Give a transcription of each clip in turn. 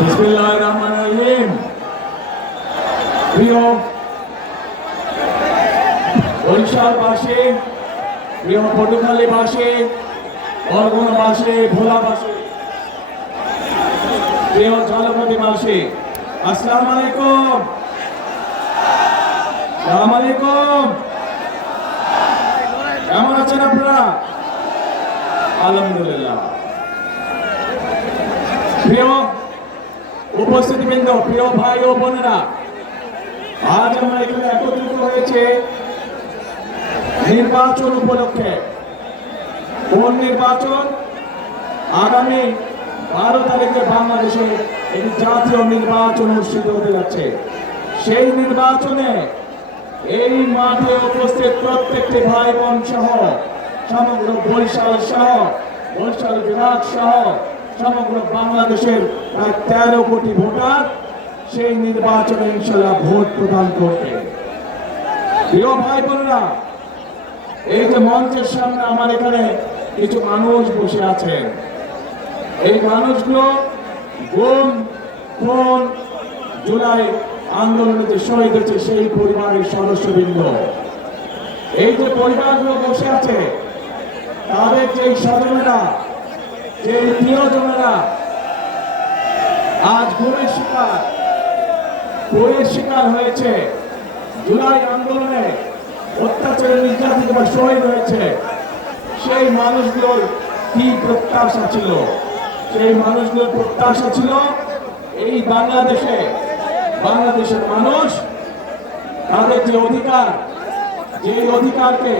বিসমিল্লাহির রহমানির রহিম। প্রিয় বরিশালবাসী, প্রিয় পটুখালীবাসী, বরগুনাবাসী, ভোলাবাসী, প্রিয় ঝালকাঠিবাসী, আসসালামু আলাইকুম। আসসালামু আলাইকুম। কেমন আছেন আপনারা? আলহামদুলিল্লাহ। প্রিয় উপস্থিতিবৃন্দ, প্রিয় ভাই ও বোনেরা, আজ আমরা এখানে একত্রিত হয়েছে নির্বাচন উপলক্ষে। কোন নির্বাচন? আগামী 12 তারিখে বাংলাদেশে একটি জাতীয় নির্বাচন অনুষ্ঠিত হতে যাচ্ছে। সেই নির্বাচনে এই মাঠে উপস্থিত প্রত্যেকটি ভাই বোন সহ সমগ্র বরিশাল বিভাগ সহ সমগ্র বাংলাদেশের প্রায় 13 কোটি ভোটার সেই নির্বাচনে ইনশাল্লাহ ভোট প্রদান করবে। প্রিয় ভাই বোনেরা, এই যে মঞ্চের সামনে আমার এখানে কিছু মানুষ বসে আছেন, এই মানুষগুলো গুম, খুন, জুলাই আন্দোলনে যে শহীদ হয়েছে সেই পরিবারের সদস্যবৃন্দ। এই যে পরিবারগুলো বসে আছে, তাদের যে স্বজনেরা, যে প্রিয়জনেরা আজ গুমের শিকার হয়েছে, জুলাই আন্দোলনে অত্যাচারে নির্যাতিত বা শহীদ হয়েছে, সেই মানুষগুলোর কি প্রত্যাশা ছিল? সেই মানুষগুলোর প্রত্যাশা ছিল এই বাংলাদেশের মানুষ তাদের যে অধিকারকে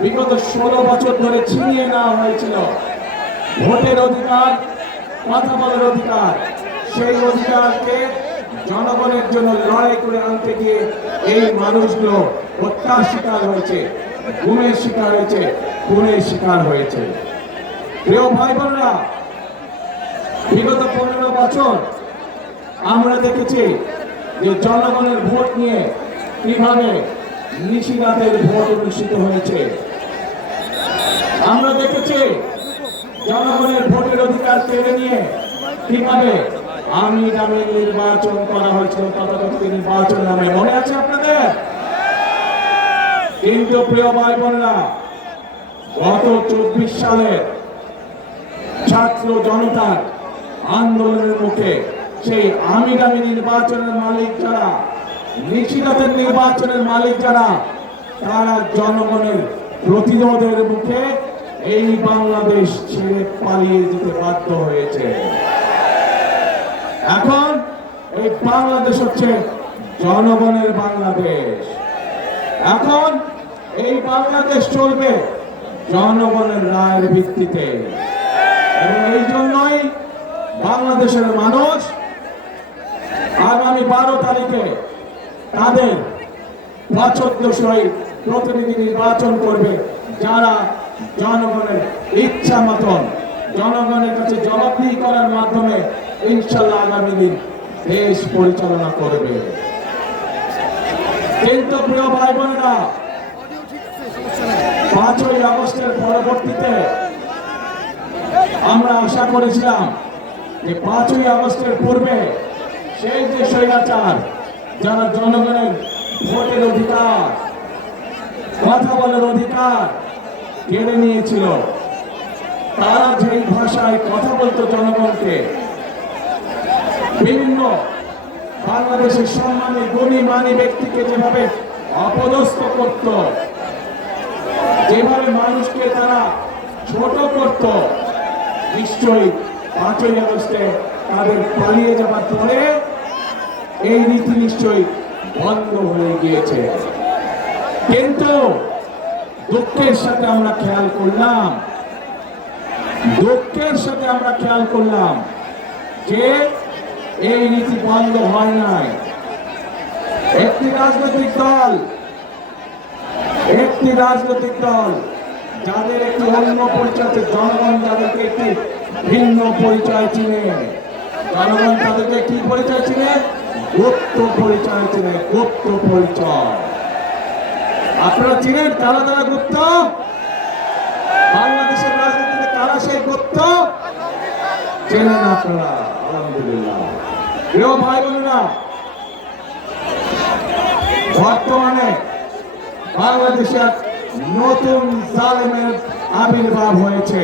বিগত 16 বছর ধরে ছিনিয়ে নেওয়া হয়েছিল, ভোটের অধিকার, কথা বলার অধিকার, সেই অধিকারকে জনগণের জন্য লড়াই করে আনতে গিয়ে এই মানুষগুলো হত্যার শিকার হয়েছে, গুমের শিকার হয়েছে, খুনের শিকার হয়েছে। প্রিয় ভাই বোনেরা, বিগত 15 বছর আমরা দেখেছি যে জনগণের ভোট নিয়ে কিভাবে নিশিরাতের ভোট অনুষ্ঠিত হয়েছে। আমরা দেখেছি জনগণের ভোটের অধিকার কেড়ে নিয়ে কিভাবে আমি নামে নির্বাচন করা হয়েছিল, তথাকথিত নির্বাচন নামে, মনে আছে আপনাদের? কিন্তু প্রিয় ভাই বোনেরা, গত 24 সালে ছাত্র জনতার আন্দোলনের মুখে সেই আমি নামে নির্বাচনের মালিক যারা, নিশিরাতের নির্বাচনের মালিক যারা, তারা জনগণের প্রতিরোধের মুখে এই বাংলাদেশ ছেড়ে পালিয়ে যেতে বাধ্য হয়েছে। এখন এই বাংলাদেশ হচ্ছে জনগণের বাংলাদেশ। এখন এই বাংলাদেশ চলবে জনগণের রায়ের ভিত্তিতে, এবং এই জন্যই বাংলাদেশের মানুষ আগামী 12 তারিখে তাদের পছন্দসই প্রতিনিধি নির্বাচন করবে, যারা জনগণের ইচ্ছা মতন জনগণের কাছে জবাবদিহি করার মাধ্যমে ইনশাল্লাহ আগামী দিন দেশ পরিচালনা করবে। কিন্তু প্রিয় ভাই বোনেরা, 5ই আগস্টের পরবর্তীতে আমরা আশা করেছিলাম যে 5ই আগস্টের পূর্বে সেই যে স্বৈরাচার, যারা জনগণের ভোটের অধিকার, কথা বলার অধিকার কেড়ে নিয়েছিল, তারা যেই ভাষায় কথা বলতো জনগণকে, বিভিন্ন বাংলাদেশের সম্মানী গুণী ব্যক্তিকে যেভাবে অপদস্থ করত, যেভাবে মানুষকে তারা ছোট করত, নিশ্চয়ই 5ই আগস্টে তাদের পালিয়ে যাবার পরে এই রীতি নিশ্চয়ই বন্ধ হয়ে গিয়েছে। কিন্তু দুঃখের সাথে আমরা খেয়াল করলাম যে এই রীতি বন্ধ হয় নাই। একটি রাজনৈতিক দল যাদের একটি অন্য পরিচয়, জনগণ যাদেরকে একটি ভিন্ন পরিচয় চিনে, জনগণ তাদেরকে কি পরিচয় চিনে? গুপ্ত পরিচয় চিনে, গুপ্ত পরিচয়। আপনারা চিনেন কারা গুপ্ত? বাংলাদেশের রাজনীতিতে কারা সেই গুপ্ত? চেনেন আপনারা? আলহামদুলিল্লাহ। প্রিয় ভাই বোনেরা, বর্তমানে বাংলাদেশে নতুন জালেমের আবির্ভাব হয়েছে।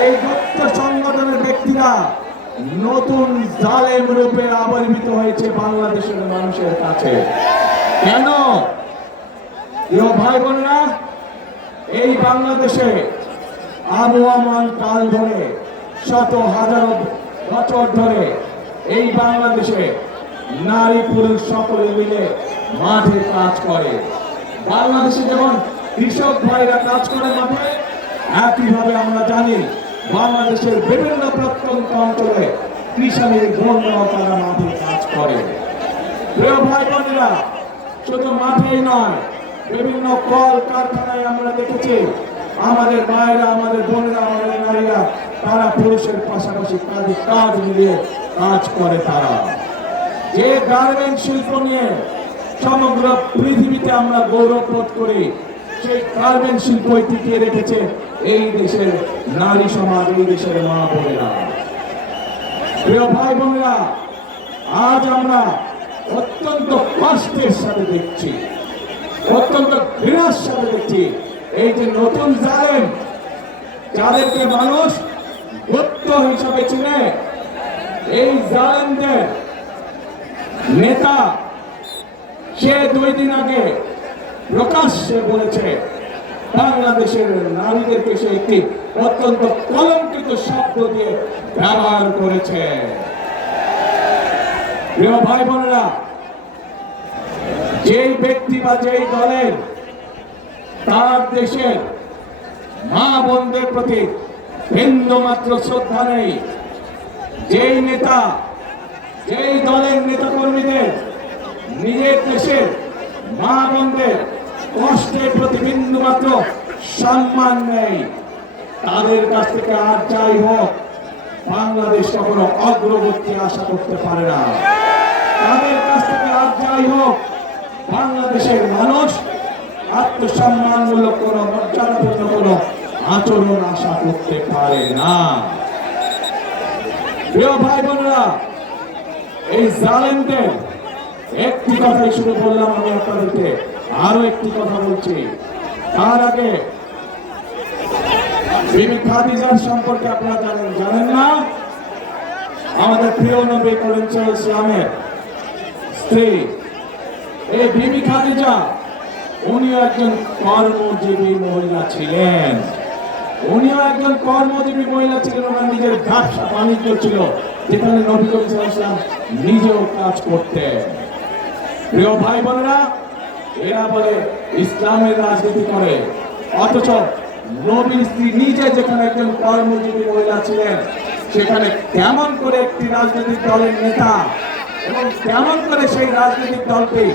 এই গুপ্ত সংগঠনের ব্যক্তিরা নতুন জালেম রূপে আবির্ভূত হয়েছে বাংলাদেশের মানুষের কাছে। কেন? প্রিয় ভাই বোনেরা, এই বাংলাদেশে আবহমান কাল ধরে শত হাজারো বছর ধরে এই বাংলাদেশে নারী পুরুষ সকলে মিলে মাঠে কাজ করে। বাংলাদেশে যেমন কৃষক ভাইরা কাজ করে মাঠে, একইভাবে আমরা জানি বাংলাদেশের বিভিন্ন প্রত্যন্ত অঞ্চলে কৃষকের বোনরাও তারা মাঠে কাজ করে। প্রিয় ভাই বোনেরা, শুধু মাঠেই নয়, বিভিন্ন কল কারখানায় আমরা দেখেছি আমাদের মায়েরা, আমাদের বোনেরা, আমাদের নারীরা তারা পুরুষের পাশাপাশি কাঁধে কাঁধ মিলিয়ে কাজ করে। তারা যে গার্মেন্ট শিল্প নিয়ে সমগ্র পৃথিবীতে আমরা গৌরব বোধ করি, সেই গার্মেন্ট শিল্পই টিকিয়ে রেখেছে এই দেশের নারী সমাজ, এই দেশের মা বোনেরা। প্রিয় ভাই বোনেরা, আজ আমরা অত্যন্ত কষ্টের সাথে দেখছি, অত্যন্ত ঘৃণার সাথে দেখছি এই যে নতুন জালেম, যাদেরকে মানুষ গুপ্ত হিসাবে চিনে, এই জালেমদের নেতা সে 2 দিন আগে প্রকাশ্যে বলেছে বাংলাদেশের নারীদেরকে সে একটি অত্যন্ত কলঙ্কিত শব্দ দিয়ে ব্যবহার করেছে। প্রিয় ভাই বোনেরা, যেই ব্যক্তি বা যেই দলের তার দেশের মা বোনদের প্রতি বিন্দুমাত্র শ্রদ্ধা নেই, যেই নেতা, যেই দলের নেতা কর্মীদের নিজের দেশের মা বোনদের কষ্টের প্রতি বিন্দুমাত্র সম্মান নেই, তাদের কাছ থেকে আর যাই হোক বাংলাদেশ কখনো অগ্রগতি আশা করতে পারে না। তাদের কাছ থেকে আর যাই হোক বাংলাদেশের মানুষ আত্মসম্মানমূলক কোন মর্যাদাপূর্ণ কোন আচরণ আশা করতে পারে না। প্রিয় ভাই বোনেরা, এই জালেমদের একটি কথাই শুরু বললাম, আমি আপনাদেরকে আরো একটি কথা বলছি। তার আগে বিবি খাদিজার সম্পর্কে আপনারা জানেন না? আমাদের প্রিয় নবী করিম সাল্লাল্লাহু আলাইহি ওয়াসাল্লামের স্ত্রী এই বিবি খাদিজা, উনিও একজন কর্মজীবী মহিলা ছিলেন। উনিও একজন কর্মজীবী মহিলা ছিলেন। ওনার নিজের ব্যবসা বাণিজ্য ছিল, যেখানে নবী করিম সাল্লাল্লাহু আলাইহি ওয়াসাল্লাম নিজেও কাজ করতেন। প্রিয় ভাই বোনেরা, এরা বলে ইসলামের রাজনীতি করে, অথচ নবীর স্ত্রী নিজে যেখানে একজন কর্মজীবী মহিলা ছিলেন, সেখানে কেমন করে একটি রাজনৈতিক দলের নেতা এবং কেমন করে সেই রাজনৈতিক দলটি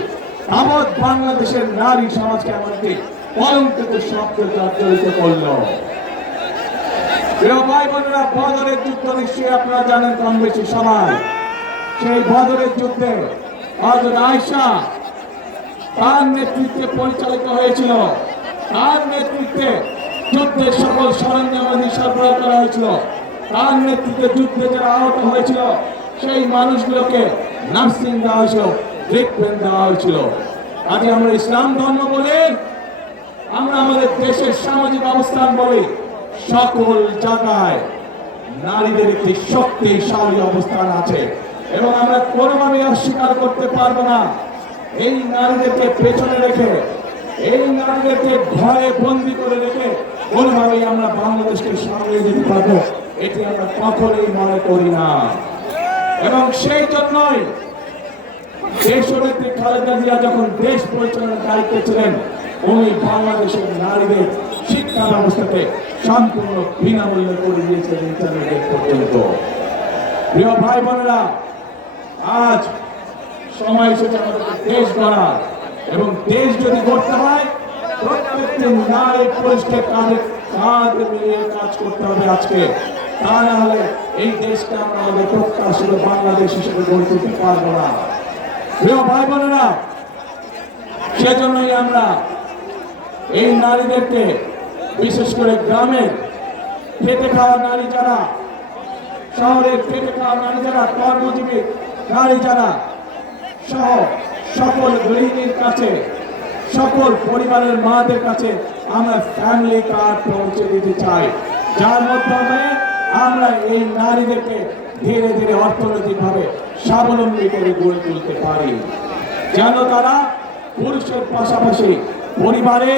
তাবৎ বাংলাদেশের নারী সমাজকে এমনকি কলঙ্কিত শব্দে জর্জরিত করল। প্রিয় ভাই বোনেরা, বদরের যুদ্ধ নিশ্চয়ই আপনারা জানেন কম বেশি সবাই। সেই বদরের যুদ্ধে হযরত আয়েশা তার নেতৃত্বে পরিচালিত হয়েছিল, তার নেতৃত্বে যুদ্ধের সকল সরঞ্জামাদি সরবরাহ করা হয়েছিল, তার নেতৃত্বে যুদ্ধে যারা আহত হয়েছিল সেই মানুষগুলোকে নার্সিং দেওয়া হয়েছিল, ট্রিটমেন্ট দেওয়া হয়েছিল। আজকে আমরা ইসলাম ধর্ম বলে, আমরা আমাদের দেশের সামাজিক অবস্থান বলে, সকল জায়গায় নারীদের একটি শক্তিশালী অবস্থান আছে এবং আমরা কোনোভাবে অস্বীকার করতে পারবো না। এই নারীদেরকে পেছনে রেখে, এই নারীদেরকে ঘরে বন্দি করে রেখে কোনোভাবেই আমরা বাংলাদেশকে সামনে যেতে পারবো, এটি আমরা কখনোই মনে করি না। এবং সেই জন্যই দেশনেত্রী খালেদা জিয়া যখন দেশ পরিচালনার দায়িত্বে ছিলেন, উনি বাংলাদেশের নারীদের শিক্ষা ব্যবস্থাতে সম্পূর্ণ বিনামূল্যে করে দিয়েছেন ইন্টারমিডিয়েট পর্যন্ত। প্রিয় ভাই বোনেরা, আজ সময় এসেছে আমাদের দেশ গড়া, এবং দেশ যদি গড়তে হয় প্রত্যেকটি নারী পুরুষকে কাঁধে কাঁধ মিলিয়ে কাজ করতে হবে আজকে। তা না হলে এই দেশকে আমরা আমাদের প্রত্যাশিত বাংলাদেশ হিসেবে গড়ে তুলতে পারবো না। প্রিয় ভাই বোনেরা, সেজন্যই আমরা এই নারীদেরকে, বিশেষ করে গ্রামের খেটে খাওয়া নারী যারা, শহরের খেটে খাওয়া নারী যারা, কর্মজীবী নারী যারা সহ সকল গৃহিণীর কাছে, সকল পরিবারের মাদের কাছে আমরা ফ্যামিলি কার্ড পৌঁছে দিতে চাই, যার মাধ্যমে আমরা এই নারীদেরকে ধীরে ধীরে অর্থনৈতিকভাবে স্বাবলম্বী করে গড়ে তুলতে পারি, যেন তারা পুরুষের পাশাপাশি পরিবারে,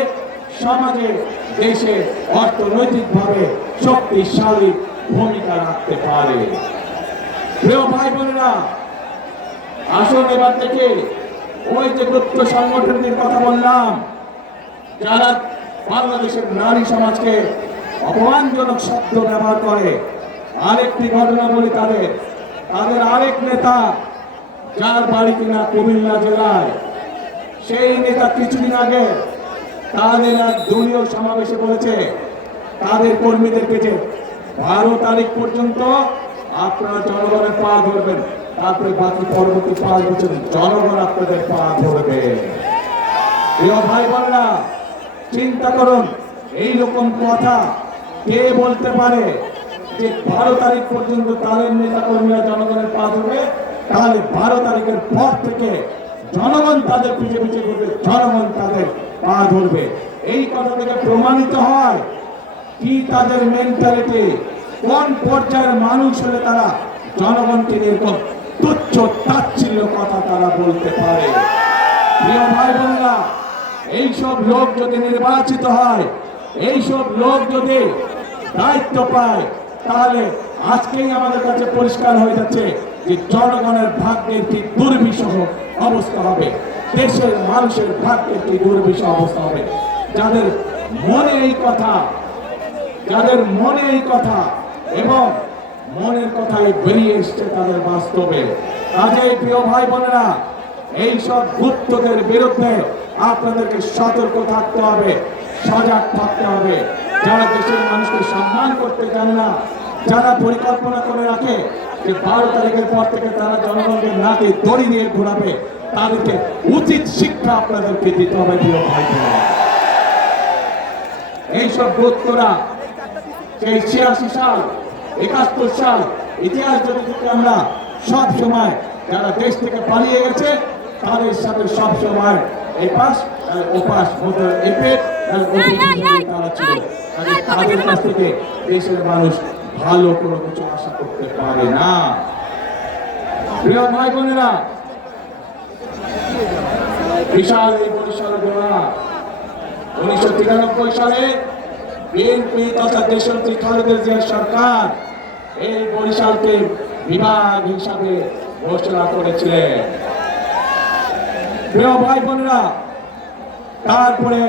সমাজে, দেশে অর্থনৈতিকভাবে শক্তিশালী ভূমিকা রাখতে পারে। প্রিয় ভাই বোনেরা, আসুন এবার থেকে ওই যে গুপ্ত সংগঠনটির কথা বললাম, যারা বাংলাদেশের নারী সমাজকে অপমানজনক শব্দ ব্যবহার করে, আরেকটি ঘটনা বলি তাদের আরেক নেতা, যার বাড়ি কিনা কুমিল্লা জেলায়, সেই নেতা কিছুদিন আগে তাদের এক দলীয় সমাবেশে বলেছে তাদের কর্মীদেরকে যে 12 তারিখ পর্যন্ত আপনারা জনগণের পা ধরবেন, তারপরে বাকি পরবর্তী 5 বছর জনগণ আপনাদের পা ধরবে। প্রিয় ভাই বোনেরা, চিন্তা করুন, এইরকম কথা কে বলতে পারে যে 12 তারিখ পর্যন্ত তাদের নেতা কর্মীরা জনগণের পা ধরবে, তাহলে 12 তারিখের পর থেকে জনগণ তাদের পিছিয়ে পিছিয়ে ঘুরবে, জনগণ তাদের পা ধরবে। এই কথা থেকে প্রমাণিত হয় কি তাদের মেন্টালিটি, কোন পর্যায়ের মানুষ হলে তারা জনগণকে এরকম তুচ্ছ তাচ্ছিল্য কথা তারা বলতে পারে। প্রিয় ভাই বোনেরা, এইসব লোক যদি নির্বাচিত হয়, এইসব লোক যদি দায়িত্ব পায়, তাহলে আজকেই আমাদের কাছে পরিষ্কার হয়ে যাচ্ছে যে জনগণের ভাগ্যের কি দুর্বিষহ অবস্থা হবে, দেশের মানুষের ভাগ্যের কি দুর্বিষহ অবস্থা হবে। যাদের মনে এই কথা এবং মনের কথাই বেরিয়ে এসছে তাদের বাস্তবে। কাজেই প্রিয় ভাই বোনেরা, এইসব গুপ্তদের বিরুদ্ধে আপনাদেরকে সতর্ক থাকতে হবে, সজাগ থাকতে হবে। যারা দেশের মানুষকে সম্মান করতে জানে না, যারা পরিকল্পনা করে রাখে যে 12 তারিখের পর থেকে তারা জনগণকে নাকে দড়ি দিয়ে ঘোরাবে, তাদেরকে উচিত শিক্ষা আপনাদেরকে দিতে হবে। প্রিয় ভাই বোনেরা, এইসব গুপ্তরা সেই 86 সাল 71 সাল ইতিহাস যদি আমরা সব সময় যারা দেশ থেকে পালিয়ে গেছে তাদের সাথে সব সময় এপাশ ওপাশ তারা ছিল, তাদের কাছ থেকে দেশের মানুষ ভালো কোনো কিছু আশা করতে পারে না। প্রিয় ভাই বোনেরা, বিশাল এই বরিশাল জেলা 1993 সালে বিএনপি তথা দেশনেত্রী খালেদা জিয়ার সরকার এই বরিশালকে বিভাগ হিসাবে ঘোষণা করেছিলেন। প্রিয় ভাই বোনেরা, তারপরে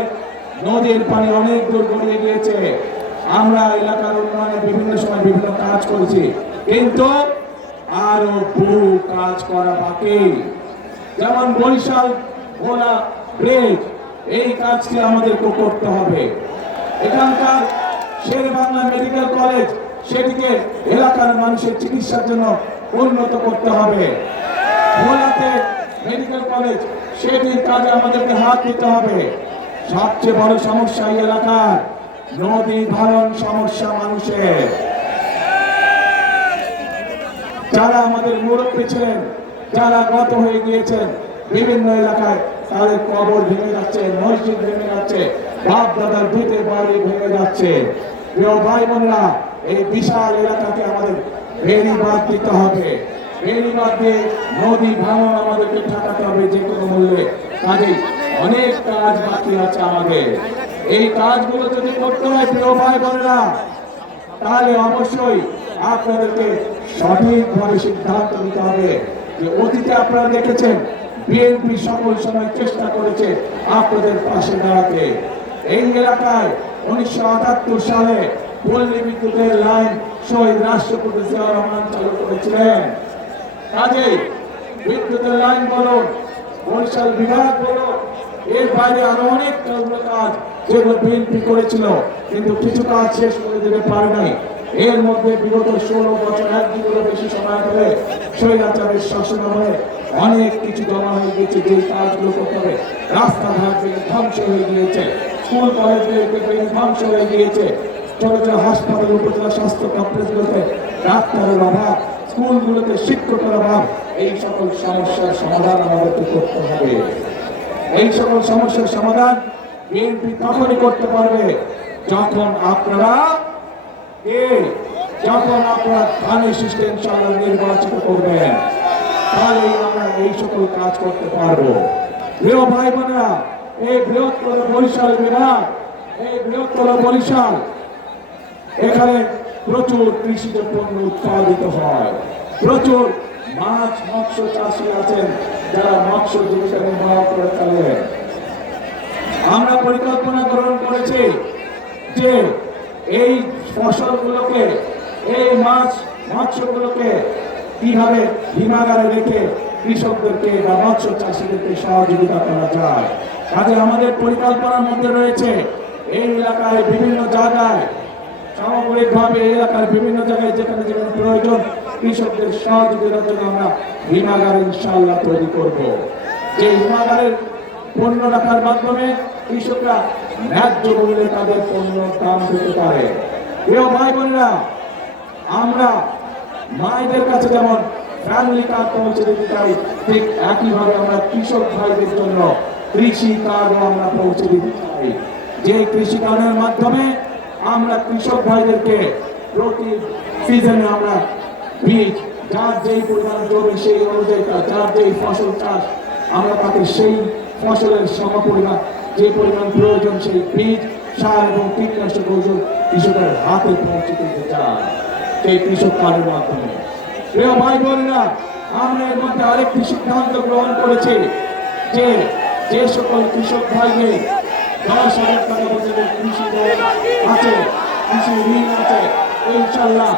নদীর পানি অনেক দূর গড়িয়ে গিয়েছে। আমরা এলাকার উন্নয়নে বিভিন্ন সময় বিভিন্ন কাজ করেছি, কিন্তু আরো বহু কাজ করা বাকি। যেমন বরিশাল ভোলা ব্রিজ, এই কাজটি আমাদেরকে করতে হবে। এখানকার শেরেবাংলা মেডিকেল কলেজ, সেটিকে এলাকার মানুষের চিকিৎসার জন্য উন্নত করতে হবে। ভোলাতে মেডিকেল কলেজ, সেটির কাজে আমাদেরকে হাত দিতে হবে। সবচেয়ে বড় সমস্যা এই এলাকার নদী ভাঙন সমস্যা। মানুষের যারা আমাদের মুরব্বী ছিলেন, যারা গত হয়ে গিয়েছেন, বিভিন্ন এলাকায় তাদের কবর ভেঙে যাচ্ছে, মসজিদ ভেঙে যাচ্ছে, বাপ দাদার ভিটে বাড়ি ভেঙে যাচ্ছে। প্রিয় ভাই বোনেরা, এই বিশাল এলাকাকে আমাদের বেড়িবাঁধ দিতে হবে। বেড়িবাঁধ দিয়ে নদী ভাঙন আমাদেরকে ঠেকাতে হবে যে কোনো মূল্যে। কাজেই অনেক কাজ বাকি আছে আমাদের। এই কাজগুলো যদি করতে হয় প্রিয় ভাই বোনেরা, তাহলে অবশ্যই আপনাদেরকে সঠিকভাবে সিদ্ধান্ত নিতে হবে। যে অতীতে আপনারা দেখেছেন বিএনপি সকল সময় চেষ্টা করেছে আপনাদের পাশে দাঁড়াতে। এই এলাকায় 1978 সালে পল্লী বিদ্যুতের লাইন শহীদ রাষ্ট্রপতি জিয়াউর রহমান চালু করেছিলেন। কাজেই বিদ্যুতের লাইন বলুন, বরিশাল বিভাগ বলুন, এর বাইরে আরো অনেক কাজ যেগুলো বিএনপি করেছিল, কিন্তু কিছু কাজ শেষ করে দিতে পারে নাই। এর মধ্যে বিগত 16 বছর, 1 যুগেরও বেশি সময় ধরে স্বৈরাচারের শাসনামলে অনেক কিছু জমা হয়ে গিয়েছে। যে কাজগুলো করতে হবে, রাস্তাঘাট ধ্বংস হয়ে গিয়েছে, স্কুল কলেজগুলো ধ্বংস হয়ে গিয়েছে, ছোট ছোট হাসপাতাল, উপজেলা স্বাস্থ্য কমপ্লেক্সগুলোতে ডাক্তারের অভাব, স্কুলগুলোতে শিক্ষকের অভাব, এই সকল সমস্যার সমাধান আমাদেরকে করতে হবে। এই সকল সমস্যার সমাধান বিএনপি তখনই করতে পারবে যখন আপনারা ধানের শীষকে ইনশাআল্লাহ নির্বাচিত করবেন, তাহলেই আমরা এই সকল কাজ করতে পারবো। প্রিয় ভাই বোনেরা, এই বৃহত্তর বরিশাল বিভাগ, এই বৃহত্তর বরিশাল, এখানে প্রচুর কৃষিজ পণ্য উৎপাদিত হয়, প্রচুর মাছ মৎস্য চাষী আছেন যারা মৎস্য জীবিকা নির্বাহ করে চলেন। আমরা পরিকল্পনা গ্রহণ করেছি যে এই ফসলগুলোকে, এই মাছ মৎস্যগুলোকে কিভাবে হিমাগারে রেখে কৃষকদেরকে বা মৎস্য চাষীদেরকে সহযোগিতা করা যায়। কাজে আমাদের পরিকল্পনার মধ্যে রয়েছে এই এলাকায় বিভিন্ন জায়গায়, সামগ্রিকভাবে এই এলাকার বিভিন্ন জায়গায় যেখানে যেখানে প্রয়োজন কৃষকদের সহযোগিতার জন্য আমরা হিমাগার ইনশাআল্লাহ তৈরি করব। যে হিমাগারের পণ্য রাখার মাধ্যমে কৃষকরা ন্যায্য মূল্যে তাদের পণ্য দাম পেতে পারে। প্রিয় ভাই বোনেরা, আমরা মায়েদের কাছে যেমন ফ্যামিলি কার্ড পৌঁছে দিতে চাই, ঠিক একইভাবে আমরা কৃষক ভাইদের জন্য কৃষি কার্ডও আমরা পৌঁছে দিতে চাই। যে কৃষি কার্ডের মাধ্যমে আমরা কৃষক ভাইদেরকে প্রতি সিজনে আমরা বীজ, যার যেই পরিমাণ জমি সেই অনুযায়ী, যার যেই ফসল চাষ, আমরা তাকে সেই ফসলের সমপরিমাণ যে পরিমাণ প্রয়োজন সেই বীজ, সার এবং কীটনাশক ওষুধ কৃষকের হাতে পৌঁছে দিতে চাই সেই কৃষক কার্ডের মাধ্যমে। প্রিয় ভাই বোনেরা, আমরা এর মধ্যে আরেকটি সিদ্ধান্ত গ্রহণ করেছি যে যে সকল কৃষক ভাইদের 10,000 টাকা পর্যন্ত কৃষি ঋণ আছে, কৃষি ঋণ আছে, ইনশাআল্লাহ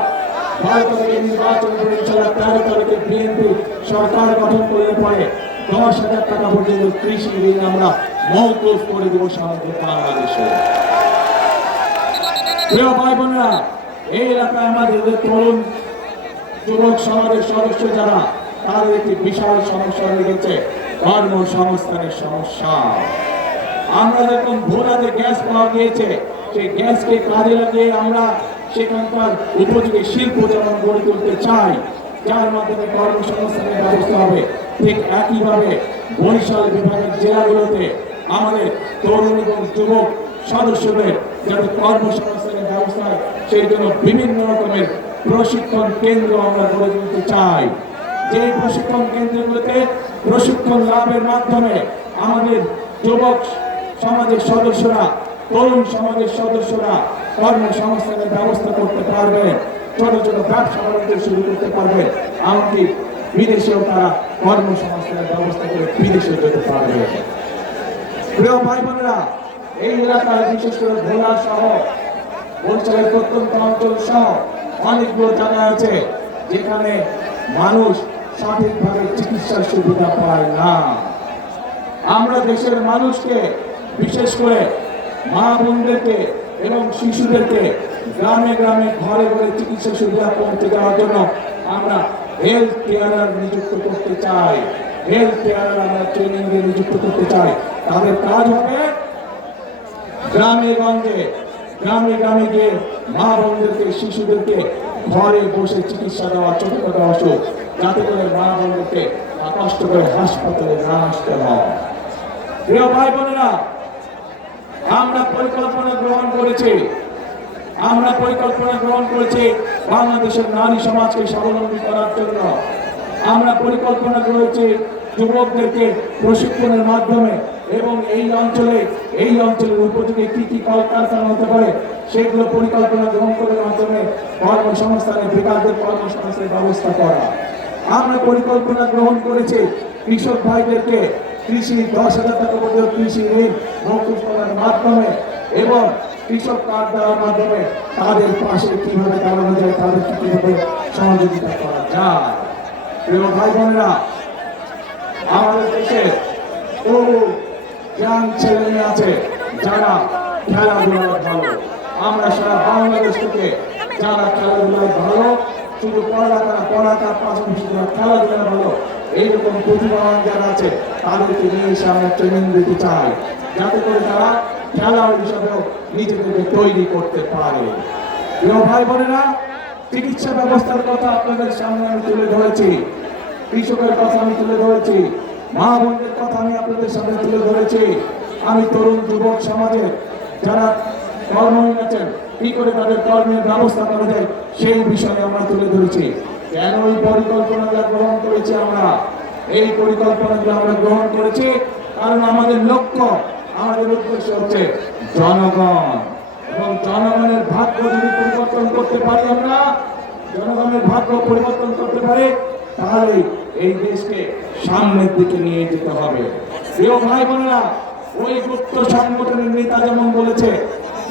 12 তারিখে নির্বাচন করে ইনশাআল্লাহ 13 তারিখে বিএনপি সরকার গঠন করলে পরে 10,000 টাকা পর্যন্ত কৃষি ঋণ আমরা মওকুফ করে দেব সারা বাংলাদেশে। প্রিয় ভাই বোনেরা, এই এলাকায় আমাদের তরুণ যুবক সমাজের সদস্য যারা, তাদের একটি বিশাল সমস্যা রয়েছে কর্মসংস্থানের সমস্যা। আমরা যখন ভোলাতে গ্যাস পাওয়া গিয়েছে, সেই গ্যাসকে কাজে লাগিয়ে আমরা সেখানকার উপযোগী শিল্প যেমন গড়ে তুলতে চাই, যার মাধ্যমে কর্মসংস্থানের ব্যবস্থা হবে, ঠিক একইভাবে বরিশাল বিভাগের জেলাগুলোতে আমাদের তরুণ এবং যুবক সদস্যদের যাতে কর্মসংস্থানের ব্যবস্থা হয়, সেই জন্য বিভিন্ন রকমের প্রশিক্ষণ কেন্দ্র আমরা গড়ে তুলতে চাই। যে প্রশিক্ষণ কেন্দ্রগুলোতে প্রশিক্ষণ লাভের মাধ্যমে আমাদের যুবক সমাজের সদস্যরা, তরুণ সমাজের সদস্যরা কর্মসংস্থানের ব্যবস্থা করতে পারবে, ছোট ছোট ব্যবসা বাণিজ্য শুরু করতে পারবে, এমনকি বিদেশেও তারা কর্মসংস্থানের ব্যবস্থা করে বিদেশে যেতে পারবে। প্রিয় ভাই বোনেরা, এই এলাকায় বিশেষ করে ভোলা সহ বরিশালের প্রত্যন্ত অঞ্চল সহ অনেকগুলো জায়গা আছে যেখানে মানুষ সঠিকভাবে চিকিৎসার সুবিধা পায় না। আমরা দেশের মানুষকে, বিশেষ করে মা বোনদেরকে এবং শিশুদেরকে গ্রামে গ্রামে ঘরে ঘরে চিকিৎসা সুবিধা পৌঁছে দেওয়ার জন্য আমরা হেলথ কেয়ারার নিযুক্ত করতে চাই। হেলথ কেয়ারার আমরা ট্রেনিং দিয়ে নিযুক্ত করতে চাই। তাদের কাজ হবে গ্রামে গঞ্জে, গ্রামে গ্রামে গিয়ে মা বোনদেরকে, শিশুদেরকে ঘরে বসে চিকিৎসা দেওয়া, ছোটখাটো অসুখ, যাতে করে মা বোনদেরকে কষ্ট করে হাসপাতালে না আসতে হয়। প্রিয় ভাই বোনেরা, আমরা পরিকল্পনা গ্রহণ করেছি বাংলাদেশের নারী সমাজকে স্বাবলম্বী করার জন্য। আমরা পরিকল্পনা করেছি যুবকদেরকে প্রশিক্ষণের মাধ্যমে এবং এই অঞ্চলের উপযোগী কি কি কলকারখানা হতে পারে সেগুলো পরিকল্পনা গ্রহণ করার মাধ্যমে কর্মসংস্থানের বেকারদের কর্মসংস্থানের ব্যবস্থা করা। আমরা পরিকল্পনা গ্রহণ করেছি কৃষক ভাইদেরকে কৃষি 10,000 টাকা পর্যন্ত কৃষি ঋণ মওকুফ করার মাধ্যমে এবং কৃষক কার্ড দেওয়ার মাধ্যমে তাদের পাশে কিভাবে দাঁড়ানো যায়, তাদেরকে কিভাবে সহযোগিতা করা যায়। প্রিয় ভাই বোনেরা, আমাদের দেশে বহু ইয়াং ছেলে মেয়ে আছে যারা খেলাধুলায় ভালো। আমরা সারা বাংলাদেশ থেকে যারা খেলাধুলায় ভালো, শুধু পড়াটার পাশাপাশি যারা খেলাধুলায় ভালো, এইরকম প্রতিভাবান যারা আছে তাদেরকে নিয়ে এসে আমরা ট্রেনিং দিতে চাই, যাতে করে তারা খেলোয়াড় হিসাবেও নিজেদেরকে তৈরি করতে পারে। প্রিয় ভাই বোনেরা, চিকিৎসা ব্যবস্থার কথা আপনাদের সামনে আমি তুলে ধরেছি, কৃষকের কথা আমি তুলে ধরেছি, মা বোনদের কথা আমি আপনাদের সামনে তুলে ধরেছি। আমি তরুণ যুবক সমাজের যারা কর্মহীন আছেন কি করে তাদের কর্মের ব্যবস্থা করা যায় সেই বিষয়ে আমরা তুলে ধরেছি। কেন এই পরিকল্পনাটা গ্রহণ করেছি আমরা? এই পরিকল্পনাগুলো আমরা গ্রহণ করেছি কারণ আমাদের লক্ষ্য, আমাদের উদ্দেশ্য হচ্ছে জনগণ, এবং জনগণের ভাগ্য যদি পরিবর্তন করতে পারি, আমরা জনগণের ভাগ্য পরিবর্তন করতে পারি, তাহলে এই দেশকে সামনের দিকে নিয়ে যেতে হবে। প্রিয় ভাই বোনেরা, ওই গুপ্ত সংগঠনের নেতা যেমন বলেছে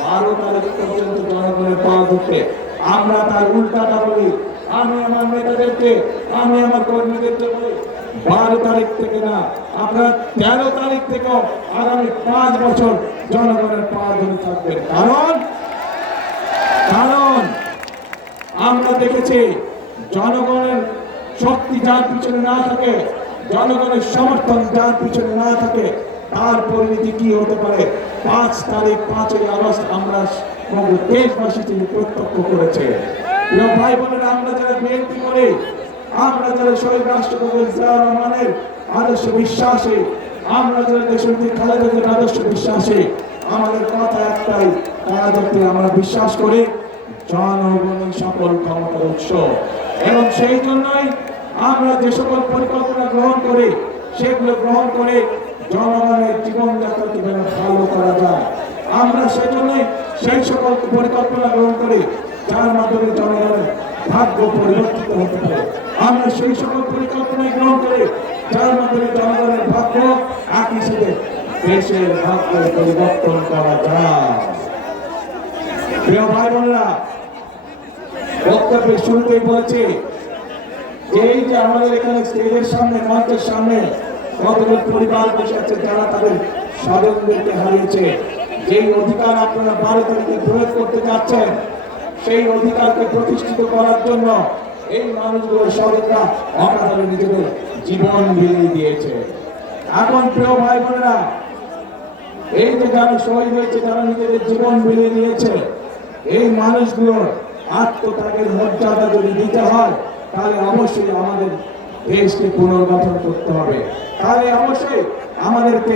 12 তারিখ পর্যন্ত জনগণের পা ধরতে, আমরা তার উল্টাটা বলি। আমি আমার নেতাদেরকে, আমি আমার কর্মীদেরকে বলি 12 তারিখ থেকে না, আপনারা 13 তারিখ থেকে আগামী 5 বছর জনগণের পা ধরে থাকবেন। কারণ আমরা দেখেছি জনগণের শক্তি যার পিছনে না থাকে, জনগণের সমর্থন যার পিছনে না থাকে, তার পরিণতি কি হতে পারে 5 তারিখ 5ই আগস্ট আমরা দেশবাসী তিনি প্রত্যক্ষ করেছে। প্রিয় ভাই বোনেরা, আমরা যারা বিএনপি করি, আমরা যারা শহীদ রাষ্ট্রপতি জিয়াউর রহমানের আদর্শ বিশ্বাসী, আমরা যারা দেশনেত্রী খালেদা জিয়ার আদর্শ বিশ্বাসী, আমাদের কথা একটাই, তারা যাতে আমরা বিশ্বাস করি জনগণই সকল ক্ষমতার উৎস। এবং সেই জন্যই আমরা যে সকল পরিকল্পনা গ্রহণ করি, সেগুলো গ্রহণ করে জনগণের জীবনযাত্রা কিভাবে ভালো করা যায়, আমরা সেজন্যই সেই সকল পরিকল্পনা গ্রহণ করি যার মাধ্যমে জনগণের ভাগ্য পরিবর্তিত হতে পারে। আমরা সেই সকল পরিকল্পনায় গ্রহণ করি যার মাধ্যমে জনগণের ভাগ্য একই সাথে দেশের ভাগ্য পরিবর্তন করা যায়। প্রিয় ভাই বোনেরা, বক্তব্যের শুরুতেই বলেছি এই যে আমাদের এখানে স্টেজের সামনে, মঞ্চের সামনে কতগুলো পরিবার বসে আছে যারা তাদের স্বজনদেরকে হারিয়েছে, যেই অধিকার আপনারা 12 তারিখে প্রয়োগ করতে যাচ্ছেন, সেই অধিকারকে প্রতিষ্ঠিত করার জন্য এই মানুষগুলোর স্বজনরা অকাতরে নিজেদের জীবন বিলিয়ে দিয়েছে। এখন প্রিয় ভাই বোনেরা, এই যে যারা শহীদ হয়েছে, যারা নিজেদের জীবন বিলিয়ে দিয়েছে, এই মানুষগুলোর আত্মত্যাগের মর্যাদা যদি দিতে হয়, তাহলে অবশ্যই আমাদের দেশকে পুনর্গঠন করতে হবে, তাহলে অবশ্যই আমাদেরকে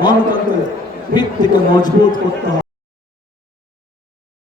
গণতন্ত্রের ভিত্তিকে মজবুত করতে হবে।